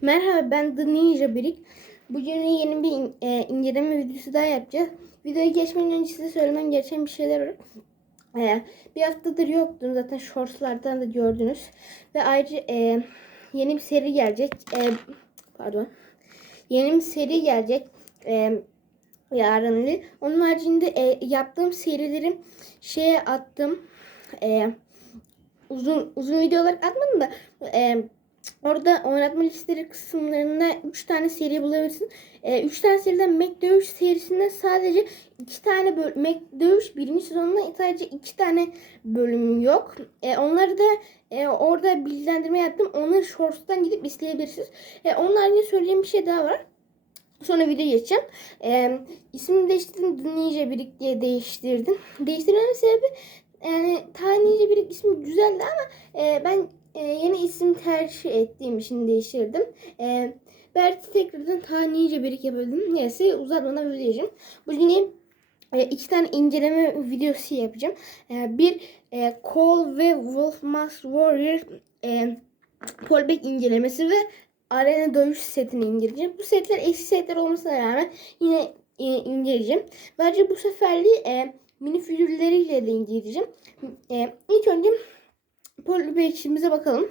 Merhaba ben The Ninja Brick. Bugün yeni bir in- e, inceleme videosu daha yapacağız. Videoya geçmeden önce size söylemem gereken bir şeyler var. E, bir haftadır yoktum zaten shortslardan da gördünüz. Ve ayrıca e, yeni bir seri gelecek. E, pardon. Yeni bir seri gelecek. E, yarın. Onun haricinde e, yaptığım serileri şeye attım. E, uzun uzun video olarak atmadım da e, orada oynatma listeleri kısımlarında 3 tane seri bulabilirsin. 3 tane seriden Mac Dövüş serisinden sadece 2 tane böl Mac Dövüş birinci sezonunda sadece 2 tane bölüm yok. E, onları da e, orada bilgilendirme yaptım. Onları Shorts'tan gidip izleyebilirsiniz. E, onun haricinde söyleyeceğim bir şey daha var. Sonra video geçeceğim. E, ismini değiştirdim. Ninja Brick diye değiştirdim. Değiştirmemin sebebi yani ta Ninja Brick ismi güzeldi ama e, ben e, yeni isim tercih ettiğim için değiştirdim. E, belki tekrardan ta Ninja Brick yapabildim. Neyse uzatmadan video. Bugün e, iki tane inceleme videosu yapacağım. E, bir e, Cole ve Wolf Mask Warrior e, Polback incelemesi ve arena dövüş setini inceleyeceğim. Bu setler eski setler olmasına rağmen yine e, inceleyeceğim. Bence bu seferli e, mini figürleriyle de inceleyeceğim. E, ilk önce Polybag'imize bakalım.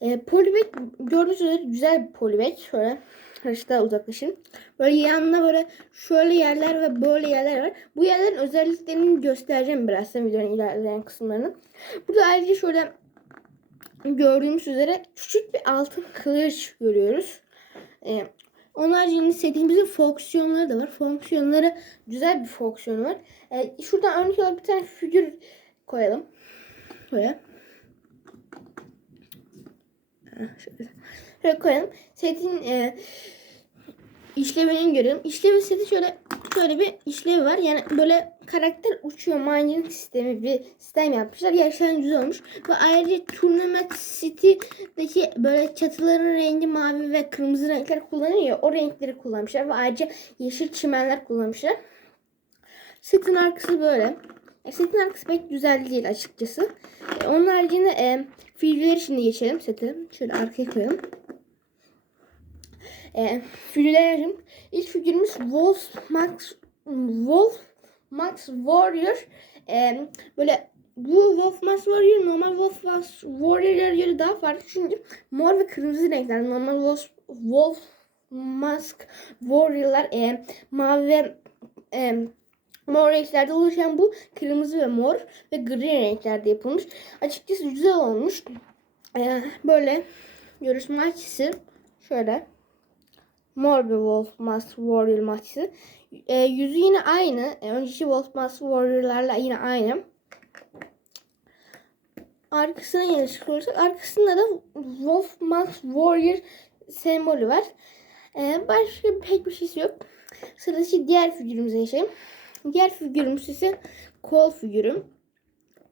E, Polybag gördüğünüz üzere güzel bir Polybag. Şöyle Karşı daha uzaklaşın. Böyle yanına böyle şöyle yerler ve böyle yerler var. Bu yerlerin özelliklerini göstereceğim birazdan videonun ilerleyen kısımlarını. Burada ayrıca şöyle gördüğümüz üzere küçük bir altın kılıç görüyoruz. Ee, onun haricinde setimizin fonksiyonları da var. Fonksiyonları güzel bir fonksiyonu var. Ee, şuradan örnek olarak bir tane figür koyalım. Böyle. Şöyle. Koyalım. Setin e, işlevini görelim. İşlevi seti şöyle şöyle bir işlevi var. Yani böyle karakter uçuyor mining sistemi bir sistem yapmışlar. Gerçekten güzel olmuş. Ve ayrıca Tournament City'deki böyle çatıların rengi mavi ve kırmızı renkler kullanıyor o renkleri kullanmışlar. Ve ayrıca yeşil çimenler kullanmışlar. Setin arkası böyle. E, setin arkası pek güzel değil açıkçası. E, onun haricinde e, figürleri şimdi geçelim seti. Şöyle arkaya koyalım. E, figürlerim. İlk figürümüz Wolf Max Wolf Max Warrior. E, böyle bu Wolf Max Warrior normal Wolf Max Warrior'a göre daha farklı. Çünkü mor ve kırmızı renkler. Normal Wolf, Wolf Mask Warrior'lar e, mavi ve e, mor renklerde oluşan bu kırmızı ve mor ve gri renklerde yapılmış. Açıkçası güzel olmuş. Ee, böyle görüşme açısı şöyle mor bir Wolf Mask Warrior maçı. Ee, yüzü yine aynı. Ee, önceki Wolf Mask Warrior'larla yine aynı. Arkasına yine çıkıyorsak arkasında da Wolf Mask Warrior sembolü var. Ee, başka pek bir şeysi yok. Sıradaki diğer figürümüze geçelim. Diğer figürümüz ise kol figürüm.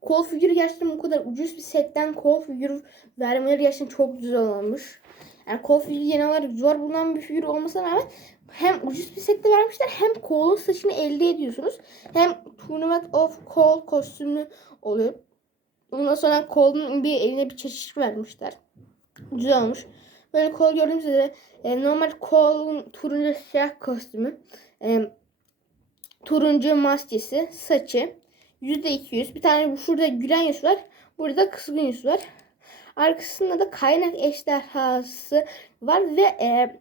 Kol figürü gerçekten bu kadar ucuz bir setten kol figürü vermeleri gerçekten çok güzel olmuş. Yani kol figürü genel olarak zor bulunan bir figür olmasına rağmen hem ucuz bir sette vermişler hem kolun saçını elde ediyorsunuz. Hem Tournament of Cole kostümü oluyor. Ondan sonra kolun bir eline bir çeşit vermişler. Güzel olmuş. Böyle kol gördüğünüz üzere e, normal kolun turuncu siyah kostümü. E, turuncu maskesi, saçı. %200. Bir tane şurada gülen yüz var. Burada kızgın yüz var. Arkasında da kaynak ejderhası var ve e,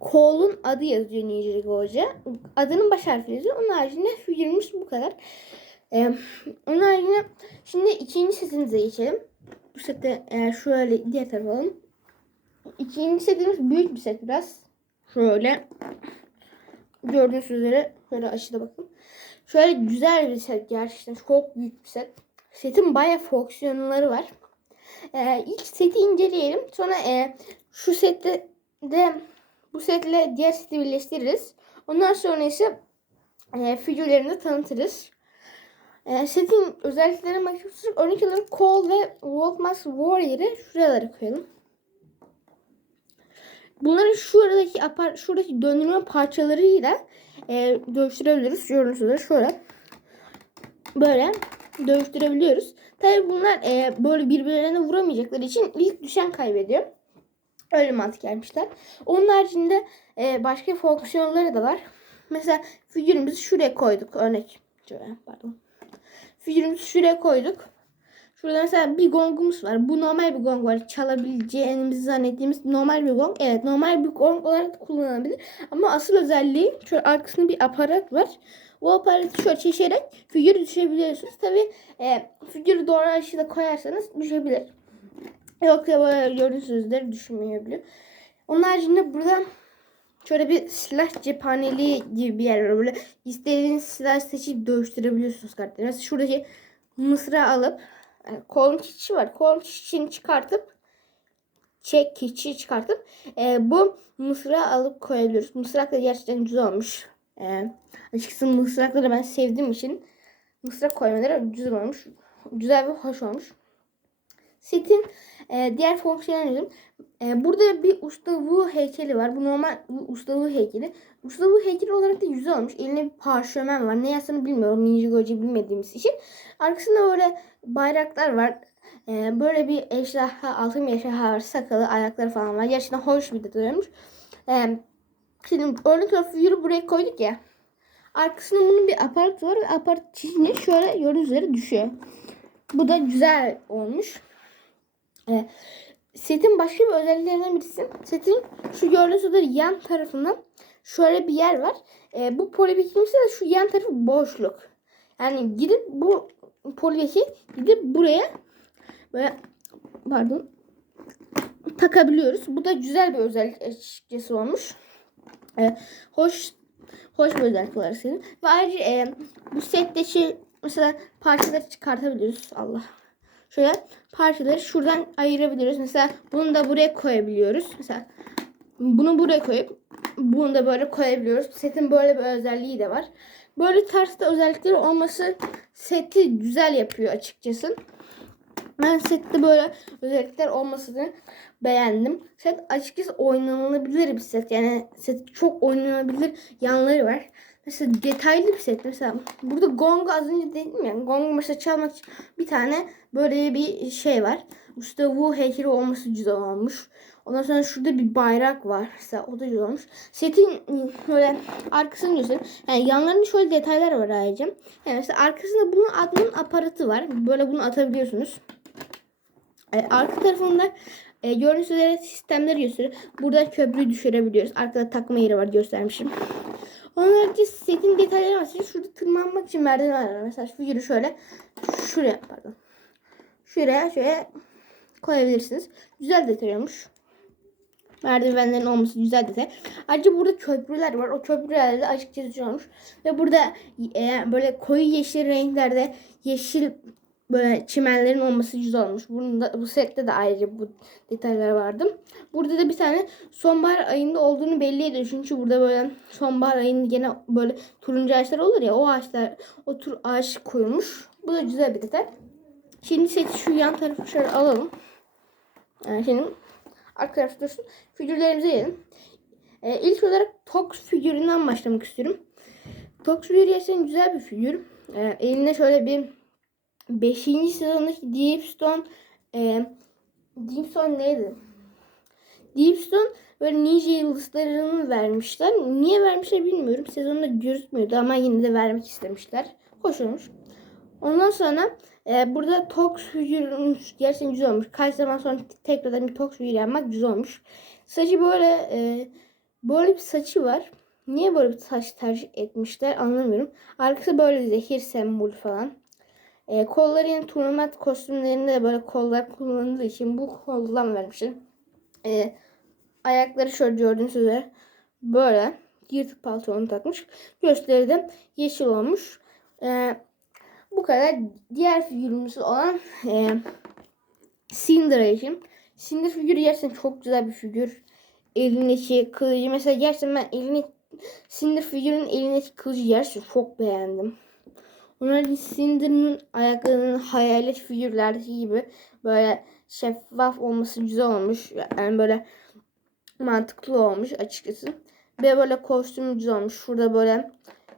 Cole'un adı yazıyor Ninja Hoca. Adının baş harfi yazıyor. Onun haricinde figürümüz bu kadar. E, onun haricinde şimdi ikinci setimize geçelim. Bu sette e, şöyle diğer tarafa alalım. İkinci setimiz büyük bir set biraz. Şöyle gördüğünüz üzere şöyle aşağıda bakın. Şöyle güzel bir set gerçekten çok büyük bir set. Setin bayağı fonksiyonları var. Ee, ilk seti inceleyelim. Sonra e, şu sette de bu setle diğer seti birleştiririz. Ondan sonra ise e, figürlerini tanıtırız. E, setin özelliklerine bakıyoruz. Örnek olarak Cole ve Wolfmask Warrior'ı şuralara koyalım. Bunları şuradaki apar, şuradaki döndürme parçalarıyla e, dövüştürebiliriz. Gördüğünüz üzere şöyle. Böyle dövüştürebiliyoruz. Tabi bunlar e, böyle birbirlerine vuramayacakları için ilk düşen kaybediyor. Öyle mantık yapmışlar. Onun haricinde e, başka fonksiyonları da var. Mesela figürümüzü şuraya koyduk. Örnek. Şöyle pardon. Figürümüzü şuraya koyduk. Şurada mesela bir gongumuz var. Bu normal bir gong var. Çalabileceğimizi zannettiğimiz normal bir gong. Evet normal bir gong olarak kullanılabilir. Ama asıl özelliği şöyle arkasında bir aparat var. O aparatı şöyle çeşerek figürü düşebiliyorsunuz. Tabi e, figürü doğru açıda koyarsanız düşebilir. Yoksa böyle görünsüzleri düşünmeyebilir. Onun haricinde burada şöyle bir silah cephaneliği gibi bir yer var. Böyle istediğiniz silah seçip dövüştürebiliyorsunuz kartları. Mesela şuradaki mısra alıp yani kolun çiçi var. Kolun çiçini çıkartıp çek keçi çıkartıp e, bu mısra alıp koyabiliyoruz. Mısrak da gerçekten güzel olmuş. E, açıkçası mısrakları ben sevdiğim için mısrak koymaları güzel olmuş. Güzel ve hoş olmuş. Setin e, diğer fonksiyonları e, burada bir usta Wu heykeli var. Bu normal usta Wu heykeli. Usta Wu heykeli olarak da güzel olmuş. Eline bir parşömen var. Ne yazsını bilmiyorum. Ninja Goji bilmediğimiz için. Arkasında böyle bayraklar var. E, böyle bir ejderha, altın bir ejderha var. Sakalı, ayakları falan var. Gerçekten hoş bir detay olmuş. E, şimdi ön tarafı yürü buraya koyduk ya. Arkasında bunun bir aparat var. Aparat çizini şöyle gördüğünüz üzere düşüyor. Bu da güzel olmuş. E, setin başka bir özelliklerinden birisi. Setin şu gördüğünüz yan tarafında şöyle bir yer var. E, bu polibikimse de şu yan tarafı boşluk. Yani gidip bu polibiki gidip buraya böyle pardon takabiliyoruz. Bu da güzel bir özellik açıkçası olmuş. E, hoş hoş bir özellik olarak senin. Ve ayrıca e, bu setteki mesela parçaları çıkartabiliyoruz. Allah şöyle parçaları şuradan ayırabiliyoruz. Mesela bunu da buraya koyabiliyoruz. Mesela bunu buraya koyup bunu da böyle koyabiliyoruz. Setin böyle bir özelliği de var. Böyle tarzda özellikleri olması seti güzel yapıyor açıkçası. Ben sette böyle özellikler olmasını beğendim. Set açıkçası oynanabilir bir set. Yani set çok oynanabilir yanları var. Mesela detaylı bir set. Mesela burada gong az önce dedim ya. Gong mesela çalmak için bir tane böyle bir şey var. İşte Wu heykeli olması güzel olmuş. Ondan sonra şurada bir bayrak var. Mesela o da güzel olmuş. Setin böyle arkasını göstereyim. Yani yanlarında şöyle detaylar var ayrıca. Yani mesela arkasında bunun atmanın aparatı var. Böyle bunu atabiliyorsunuz. E, arka tarafında e, gördüğünüz üzere sistemleri gösteriyor. Burada köprüyü düşürebiliyoruz. Arkada takma yeri var göstermişim. Onun harici setin detayları var. Şurada tırmanmak için merdiven var. Mesela şu figürü şöyle şuraya pardon. Şuraya şöyle koyabilirsiniz. Güzel detay olmuş. Merdivenlerin olması güzel detay. Ayrıca burada köprüler var. O köprülerde de güzel olmuş. Ve burada e, böyle koyu yeşil renklerde yeşil böyle çimenlerin olması güzel olmuş. Bunun da, bu sette de ayrıca bu detaylar vardı. Burada da bir tane sonbahar ayında olduğunu belli ediyor. Çünkü burada böyle sonbahar ayında gene böyle turuncu ağaçlar olur ya o ağaçlar o tür ağaç koyulmuş. Bu da güzel bir detay. Şimdi seti şu yan tarafı şöyle alalım. Yani şimdi arkadaşlar dursun. Figürlerimize gelelim. Ee, ilk olarak Tox figüründen başlamak istiyorum. Tox figürü gerçekten güzel bir figür. Ee, elinde şöyle bir 5. sezondaki Deepstone e, Deepstone neydi? Deepstone böyle ninja yıldızlarını vermişler. Niye vermişler bilmiyorum. Sezonda gözükmüyordu ama yine de vermek istemişler. Hoş olmuş. Ondan sonra e, burada Tox figürü gerçekten güzel olmuş. Kaç zaman sonra tekrardan bir Tox figürü yapmak güzel olmuş. Saçı böyle e, böyle bir saçı var. Niye böyle bir saç tercih etmişler anlamıyorum. Arkası böyle zehir sembol falan. E, kolları yine turnuvat kostümlerinde de böyle kollar kullanıldığı için bu koldan vermişim. E, ayakları şöyle gördüğünüz üzere böyle yırtık pantolonu takmış. Göğüsleri de yeşil olmuş. E, bu kadar. Diğer figürümüz olan e, Cinder'a için. Cinder figürü gerçekten çok güzel bir figür. Elindeki kılıcı mesela gerçekten ben elini Cinder figürün elindeki kılıcı gerçekten çok beğendim. Onların Cinder'ın ayaklarının hayalet figürlerdeki gibi böyle şeffaf olması güzel olmuş. Yani böyle mantıklı olmuş açıkçası. Ve böyle kostüm güzel olmuş. Şurada böyle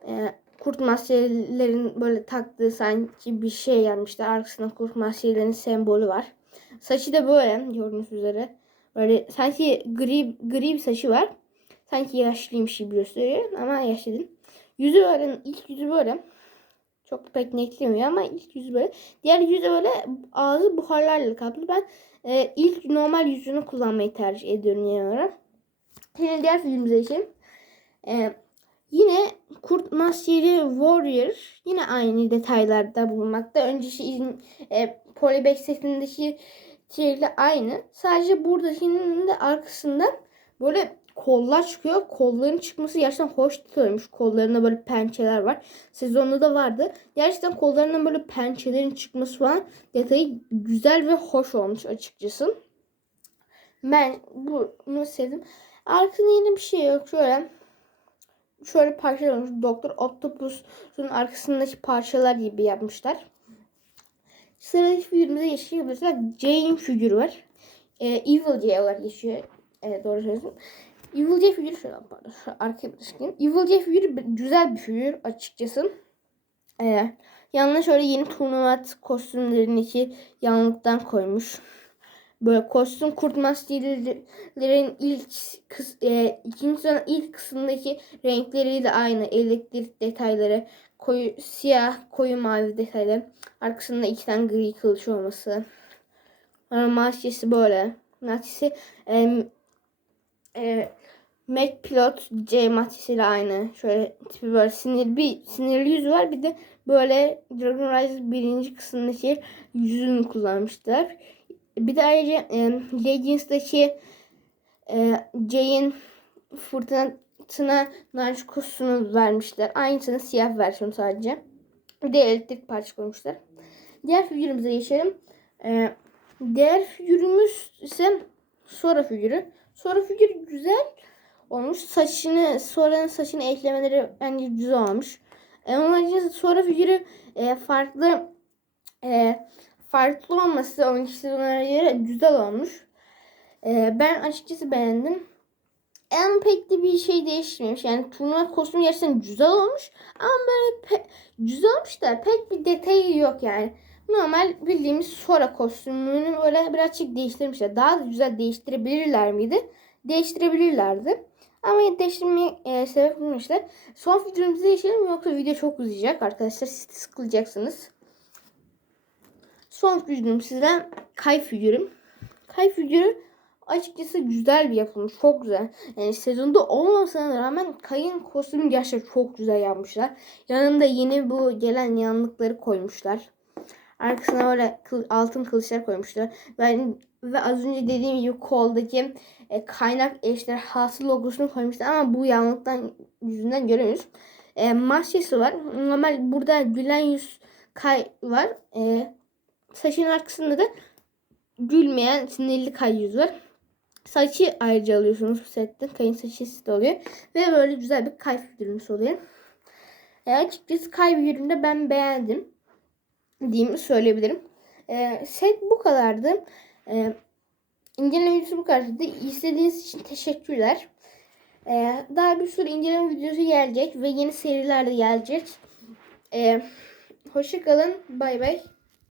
e, kurt maskelerin böyle taktığı sanki bir şey yapmışlar. Arkasında kurt maskelerinin sembolü var. Saçı da böyle gördüğünüz üzere. Böyle sanki gri, gri bir saçı var. Sanki yaşlıymış gibi gösteriyor ama yaşlı değil. Yüzü böyle ilk yüzü böyle. Çok pek netlemiyor ama ilk yüzü böyle. Diğer yüzü böyle ağzı buharlarla kaplı. Ben e, ilk normal yüzünü kullanmayı tercih ediyorum genel olarak. Şimdi diğer filmimize geçelim. E, yine Kurt Maskeri Warrior yine aynı detaylarda bulunmakta. Önceki e, Polybag setindeki şeyle aynı. Sadece buradakinin de arkasında böyle kollar çıkıyor. Kolların çıkması gerçekten hoş tutuyormuş. Kollarında böyle pençeler var. Sezonda da vardı. Gerçekten kollarından böyle pençelerin çıkması falan detayı güzel ve hoş olmuş açıkçası. Ben bunu sevdim. Arkasında yine bir şey yok. Şöyle şöyle parçalar olmuş. Doktor Octopus'un arkasındaki parçalar gibi yapmışlar. Sıradaki figürümüze geçiyorsak Jane figürü var. Ee, Evil J olarak geçiyor. Evet doğru söylüyorsun. Evil J figürü şöyle pardon. Arkaya bırakayım. Evil J figürü güzel bir figür açıkçası. Ee, yanına şöyle yeni turnuva kostümlerindeki yanlıktan koymuş. Böyle kostüm kurt maskelerin ilk kıs, e, ikinci sonra ilk kısımdaki renkleri de aynı. Elektrik detayları, koyu siyah, koyu mavi detayları. Arkasında iki tane gri kılıç olması. Maskesi böyle. Maskesi e, e, Mac Pilot C maskesiyle aynı. Şöyle tipi böyle sinir bir sinirli yüzü var. Bir de böyle Dragon Rise birinci kısımdaki yüzünü kullanmışlar. Bir de ayrıca e, Legends'daki e, Jay'in fırtınasına Nanchkus'unu vermişler. Aynısını siyah versiyonu sadece. Bir de elektrik parça koymuşlar. Diğer figürümüze geçelim. E, diğer figürümüz ise Sora figürü. Sora figürü güzel olmuş. Saçını, Sora'nın saçını eklemeleri bence güzel olmuş. E, onun haricinde Sora figürü e, farklı e, farklı olması önceki sezonlara göre güzel olmuş. Ee, ben açıkçası beğendim. En pek de bir şey değişmemiş. Yani turnuva kostümü gerçekten güzel olmuş. Ama böyle güzel olmuş da pek bir detayı yok yani. Normal bildiğimiz Sora kostümünü böyle birazcık değiştirmişler. Daha da güzel değiştirebilirler miydi? Değiştirebilirlerdi. Ama değiştirmeye e, sebep bulmuşlar. Son videomuzu geçelim yoksa video çok uzayacak arkadaşlar. Siz de sıkılacaksınız. Son figürüm sizden Kay figürüm. Kay figürü açıkçası güzel bir yapılmış. Çok güzel. Yani sezonda olmamasına rağmen Kay'ın kostümü gerçekten çok güzel yapmışlar. Yanında yeni bu gelen yanlıkları koymuşlar. Arkasına böyle kıl, altın kılıçlar koymuşlar. Ben ve az önce dediğim gibi koldaki e, kaynak ejderhası logosunu koymuşlar ama bu yanlıktan yüzünden göremiyoruz. E, maskesi var. Normal burada gülen yüz kay var. E, Saçın arkasında da gülmeyen sinirli kay yüz var. Saçı ayrıca alıyorsunuz bu sette. Kayın saçı de oluyor. Ve böyle güzel bir kay figürümüz oluyor. E, açıkçası kay figürünü ben beğendim. Diyeyim söyleyebilirim. E, set bu kadardı. E, inceleme videosu bu kadardı. İzlediğiniz için teşekkürler. E, daha bir sürü inceleme videosu gelecek ve yeni seriler de gelecek. E, hoşçakalın. Bay bay.